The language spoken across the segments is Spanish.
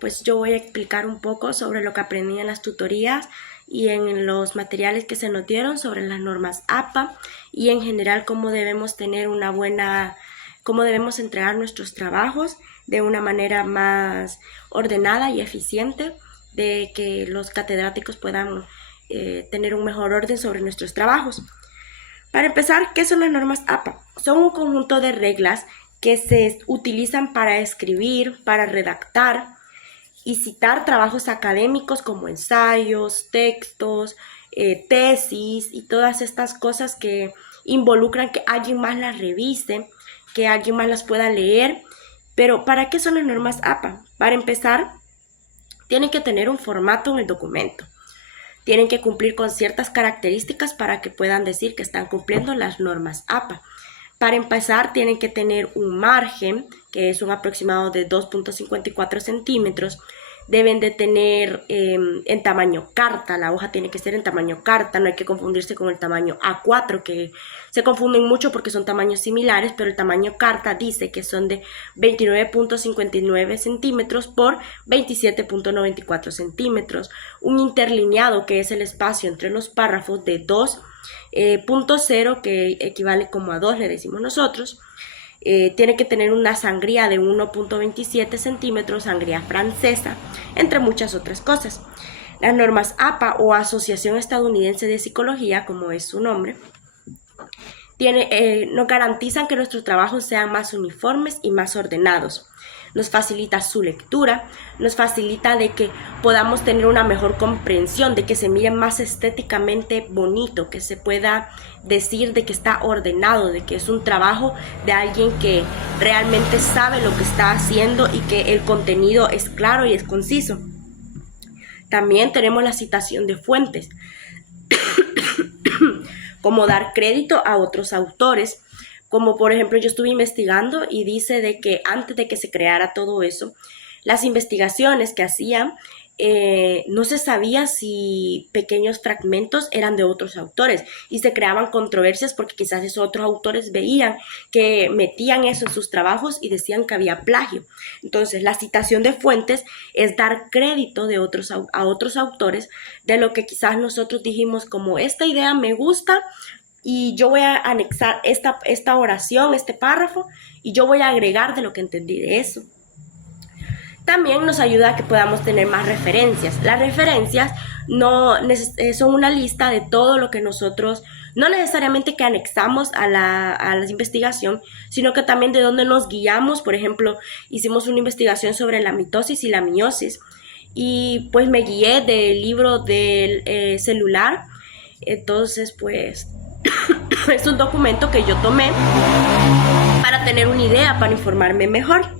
Pues yo voy a explicar un poco sobre lo que aprendí en las tutorías y en los materiales que se nos dieron sobre las normas APA y en general cómo debemos tener cómo debemos entregar nuestros trabajos de una manera más ordenada y eficiente, de que los catedráticos puedan tener un mejor orden sobre nuestros trabajos. Para empezar, ¿qué son las normas APA? Son un conjunto de reglas que se utilizan para escribir, para redactar y citar trabajos académicos como ensayos, textos, tesis y todas estas cosas que involucran que alguien más las revise, que alguien más las pueda leer. Pero ¿para qué son las normas APA? Para empezar, tienen que tener un formato en el documento. Tienen que cumplir con ciertas características para que puedan decir que están cumpliendo las normas APA. Para empezar, tienen que tener un margen, que es un aproximado de 2.54 centímetros. Deben de tener en tamaño carta, la hoja tiene que ser en tamaño carta, no hay que confundirse con el tamaño A4, que se confunden mucho porque son tamaños similares, pero el tamaño carta dice que son de 29.59 centímetros por 27.94 centímetros. Un interlineado, que es el espacio entre los párrafos, de 2.0, que equivale como a 2, le decimos nosotros. Tiene que tener una sangría de 1.27 centímetros, sangría francesa, entre muchas otras cosas. Las normas APA, o Asociación Estadounidense de Psicología, como es su nombre, nos garantizan que nuestros trabajos sean más uniformes y más ordenados. Nos facilita su lectura, nos facilita de que podamos tener una mejor comprensión, de que se mire más estéticamente bonito, que se pueda decir de que está ordenado, de que es un trabajo de alguien que realmente sabe lo que está haciendo y que el contenido es claro y es conciso. También tenemos la citación de fuentes, como dar crédito a otros autores. Como por ejemplo, yo estuve investigando y dice de que antes de que se creara todo eso, las investigaciones que hacían, no se sabía si pequeños fragmentos eran de otros autores y se creaban controversias porque quizás esos otros autores veían que metían eso en sus trabajos y decían que había plagio. Entonces, la citación de fuentes es dar crédito a otros autores de lo que quizás nosotros dijimos como esta idea me gusta, y yo voy a anexar esta oración, este párrafo, y yo voy a agregar de lo que entendí de eso. También nos ayuda a que podamos tener más referencias. Las referencias son una lista de todo lo que nosotros, no necesariamente que anexamos a la investigación, sino que también de dónde nos guiamos. Por ejemplo, hicimos una investigación sobre la mitosis y la meiosis, y pues me guié del libro del celular. Entonces, pues es un documento que yo tomé para tener una idea, para informarme mejor.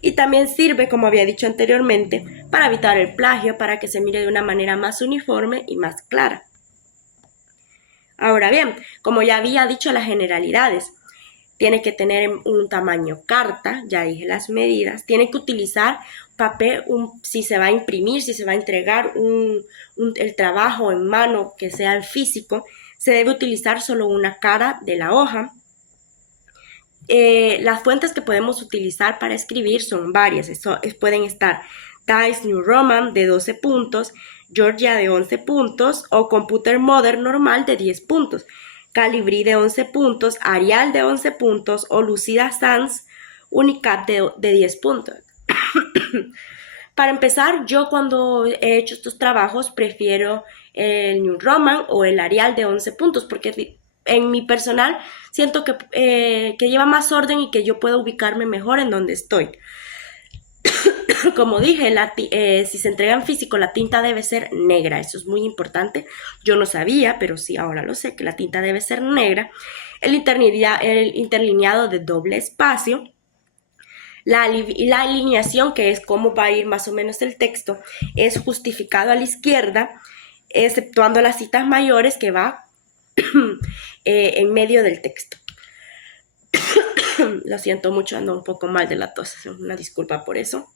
Y también sirve, como había dicho anteriormente, para evitar el plagio, para que se mire de una manera más uniforme y más clara. Ahora bien, como ya había dicho las generalidades, tiene que tener un tamaño carta, ya dije las medidas, tiene que utilizar papel, si se va a imprimir, si se va a entregar el trabajo en mano, que sea el físico, se debe utilizar solo una cara de la hoja. Las fuentes que podemos utilizar para escribir son varias. Pueden estar Times New Roman de 12 puntos, Georgia de 11 puntos o Computer Modern normal de 10 puntos, Calibri de 11 puntos, Arial de 11 puntos o Lucida Sans Unicap de 10 puntos. Para empezar, yo cuando he hecho estos trabajos prefiero el New Roman o el Arial de 11 puntos porque en mi personal siento que lleva más orden y que yo puedo ubicarme mejor en donde estoy. Como dije, si se entrega en físico, la tinta debe ser negra. Eso es muy importante. Yo no sabía, pero sí, ahora lo sé, que la tinta debe ser negra. El interlineado de doble espacio. La alineación, que es cómo va a ir más o menos el texto, es justificado a la izquierda, exceptuando las citas mayores, que va en medio del texto. Lo siento mucho, ando un poco mal de la tos, una disculpa por eso.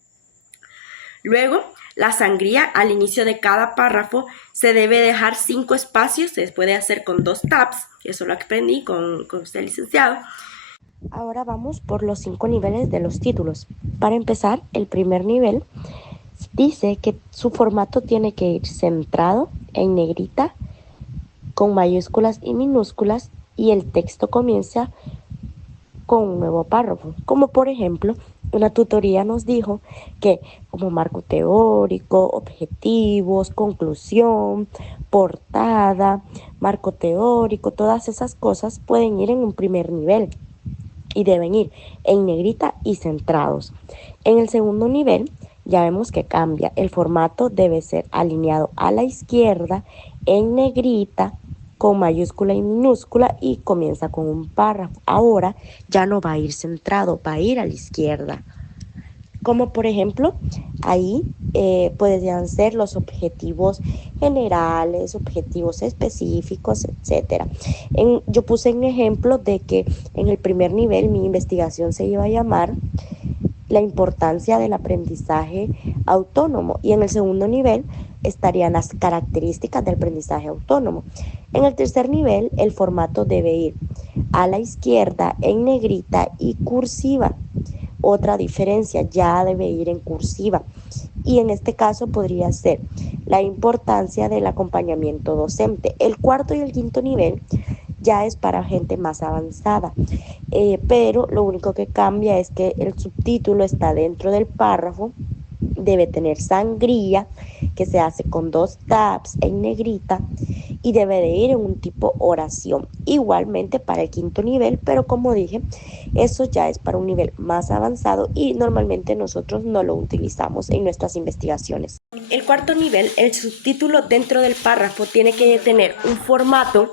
Luego, la sangría al inicio de cada párrafo se debe dejar 5 espacios, se puede hacer con 2 tabs, eso lo aprendí con usted, licenciado. Ahora vamos por los 5 niveles de los títulos. Para empezar, el primer nivel dice que su formato tiene que ir centrado en negrita, con mayúsculas y minúsculas, y el texto comienza con un nuevo párrafo. Como por ejemplo, una tutoría nos dijo que como marco teórico, objetivos, conclusión, portada, marco teórico, todas esas cosas pueden ir en un primer nivel y deben ir en negrita y centrados. En el segundo nivel ya vemos que cambia. El formato debe ser alineado a la izquierda en negrita con mayúscula y minúscula y comienza con un párrafo. Ahora ya no va a ir centrado, va a ir a la izquierda. Como por ejemplo, ahí podrían ser los objetivos generales, objetivos específicos, etcétera. Yo puse un ejemplo de que en el primer nivel mi investigación se iba a llamar la importancia del aprendizaje autónomo y en el segundo nivel estarían las características del aprendizaje autónomo. En el tercer nivel el formato debe ir a la izquierda en negrita y cursiva. Otra diferencia, ya debe ir en cursiva y en este caso podría ser la importancia del acompañamiento docente. El cuarto y el quinto nivel ya es para gente más avanzada, pero lo único que cambia es que el subtítulo está dentro del párrafo, debe tener sangría, que se hace con 2 tabs en negrita y debe de ir en un tipo oración. Igualmente para el quinto nivel, pero como dije, eso ya es para un nivel más avanzado y normalmente nosotros no lo utilizamos en nuestras investigaciones. El cuarto nivel, el subtítulo dentro del párrafo tiene que tener un formato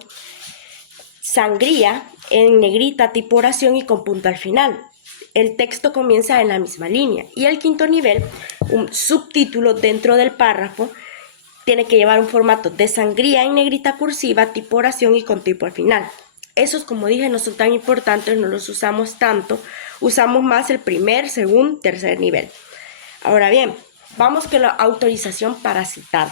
sangría en negrita tipo oración y con punto al final. El texto comienza en la misma línea. Y el quinto nivel, un subtítulo dentro del párrafo, tiene que llevar un formato de sangría en negrita cursiva, tipo oración y con tipo al final. Esos, como dije, no son tan importantes, no los usamos tanto. Usamos más el primer, segundo, tercer nivel. Ahora bien, vamos con la autorización para citar.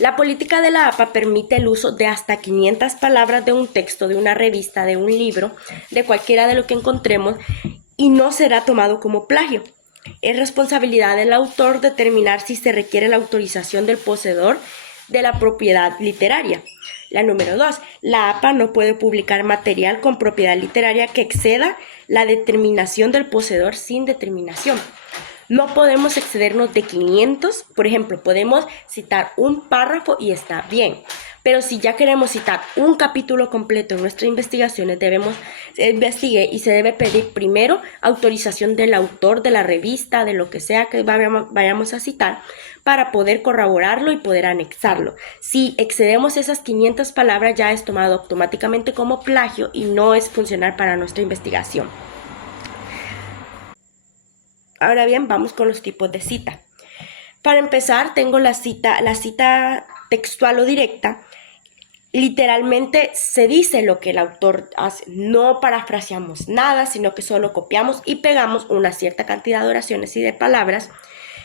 La política de la APA permite el uso de hasta 500 palabras de un texto, de una revista, de un libro, de cualquiera de lo que encontremos y no será tomado como plagio. Es responsabilidad del autor determinar si se requiere la autorización del poseedor de la propiedad literaria. La número 2. La APA no puede publicar material con propiedad literaria que exceda la determinación del poseedor sin determinación. No podemos excedernos de 500, por ejemplo, podemos citar un párrafo y está bien, pero si ya queremos citar un capítulo completo en nuestras investigaciones, debemos investigar y se debe pedir primero autorización del autor de la revista, de lo que sea que vayamos a citar, para poder corroborarlo y poder anexarlo. Si excedemos esas 500 palabras, ya es tomado automáticamente como plagio y no es funcional para nuestra investigación. Ahora bien, vamos con los tipos de cita. Para empezar, tengo la cita textual o directa. Literalmente se dice lo que el autor hace, no parafraseamos nada, sino que solo copiamos y pegamos una cierta cantidad de oraciones y de palabras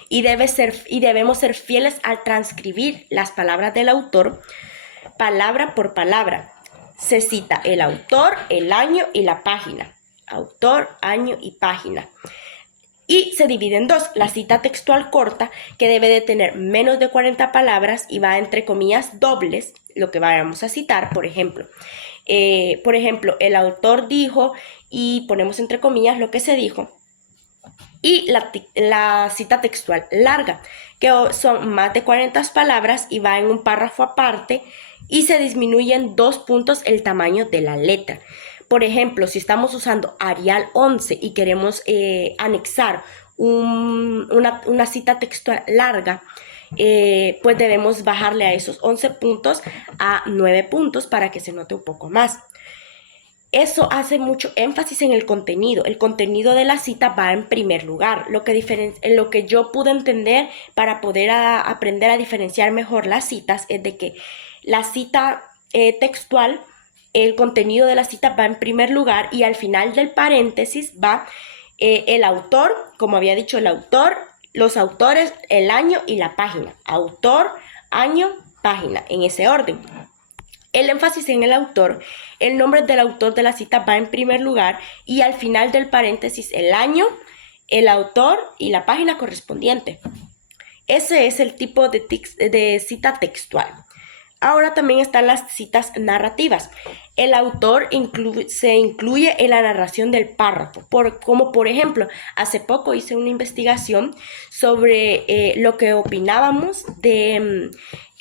y debemos ser fieles al transcribir las palabras del autor, palabra por palabra. Se cita el autor, el año y la página. Autor, año y página. Y se divide en dos, la cita textual corta, que debe de tener menos de 40 palabras y va entre comillas dobles, lo que vayamos a citar, por ejemplo. El autor dijo y ponemos entre comillas lo que se dijo. Y la cita textual larga, que son más de 40 palabras y va en un párrafo aparte y se disminuye en 2 puntos el tamaño de la letra. Por ejemplo, si estamos usando Arial 11 y queremos anexar una cita textual larga, pues debemos bajarle a esos 11 puntos a 9 puntos para que se note un poco más. Eso hace mucho énfasis en el contenido. El contenido de la cita va en primer lugar. Lo que yo pude entender para poder aprender a diferenciar mejor las citas es de que la cita textual, el contenido de la cita va en primer lugar y al final del paréntesis va el autor, como había dicho el autor, los autores, el año y la página. Autor, año, página, en ese orden. El énfasis en el autor, el nombre del autor de la cita va en primer lugar y al final del paréntesis el año, el autor y la página correspondiente. Ese es el tipo de cita textual. Ahora también están las citas narrativas. El autor se incluye en la narración del párrafo, como por ejemplo, hace poco hice una investigación sobre lo que opinábamos de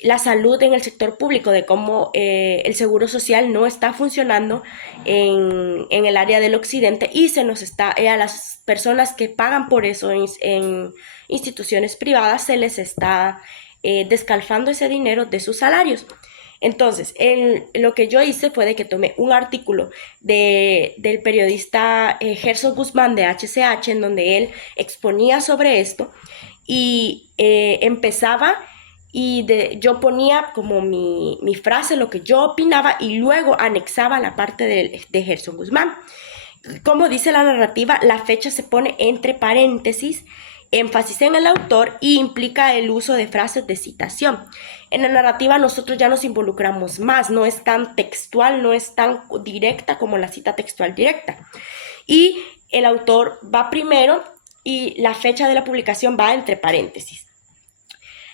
la salud en el sector público, de cómo el seguro social no está funcionando en el área del occidente y se nos está, a las personas que pagan por eso en instituciones privadas se les está descalfando ese dinero de sus salarios. Entonces, lo que yo hice fue de que tomé un artículo del periodista Gerson Guzmán de HCH, en donde él exponía sobre esto y empezaba y yo ponía como mi frase, lo que yo opinaba, y luego anexaba la parte de Gerson Guzmán. Como dice la narrativa, la fecha se pone entre paréntesis, énfasis en el autor y implica el uso de frases de citación. En la narrativa nosotros ya nos involucramos más, no es tan textual, no es tan directa como la cita textual directa. Y el autor va primero y la fecha de la publicación va entre paréntesis.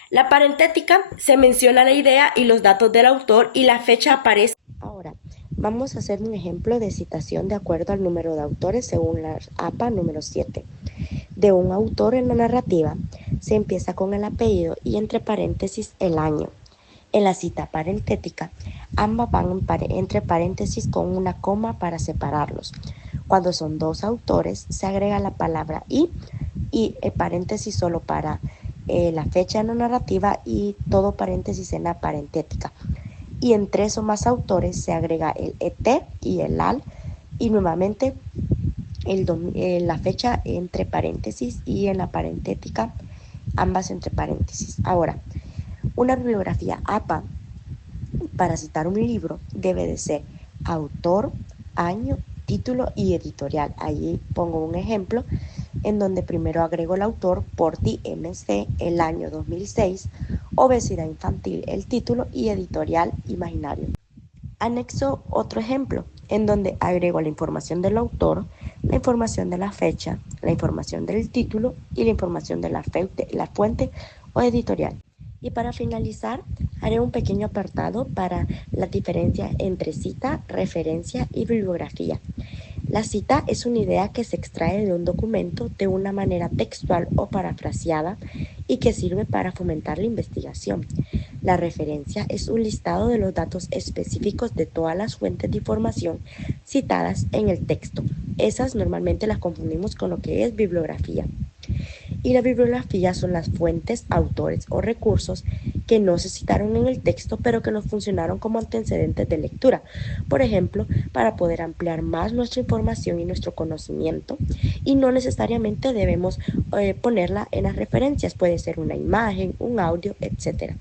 La parentética se menciona la idea y los datos del autor y la fecha aparece. Ahora, vamos a hacer un ejemplo de citación de acuerdo al número de autores según la APA número 7. De un autor en la narrativa se empieza con el apellido y entre paréntesis el año. En la cita parentética, ambas van entre paréntesis con una coma para separarlos. Cuando son dos autores, se agrega la palabra y el paréntesis solo para la fecha en la narrativa y todo paréntesis en la parentética. Y en tres o más autores se agrega el ET y el AL y nuevamente la fecha entre paréntesis y en la parentética ambas entre paréntesis. Ahora, una bibliografía APA para citar un libro debe de ser autor, año, título y editorial. Allí pongo un ejemplo en donde primero agrego el autor, Porti MC, el año 2006, Obesidad infantil, el título y editorial Imaginario. Anexo otro ejemplo en donde agrego la información del autor, la información de la fecha, la información del título y la información de la fuente o editorial. Y para finalizar, haré un pequeño apartado para la diferencia entre cita, referencia y bibliografía. La cita es una idea que se extrae de un documento de una manera textual o parafraseada y que sirve para fomentar la investigación. La referencia es un listado de los datos específicos de todas las fuentes de información citadas en el texto. Esas normalmente las confundimos con lo que es bibliografía. Y la bibliografía son las fuentes, autores o recursos que no se citaron en el texto, pero que nos funcionaron como antecedentes de lectura. Por ejemplo, para poder ampliar más nuestra información y nuestro conocimiento, y no necesariamente debemos ponerla en las referencias, puede ser una imagen, un audio, etc.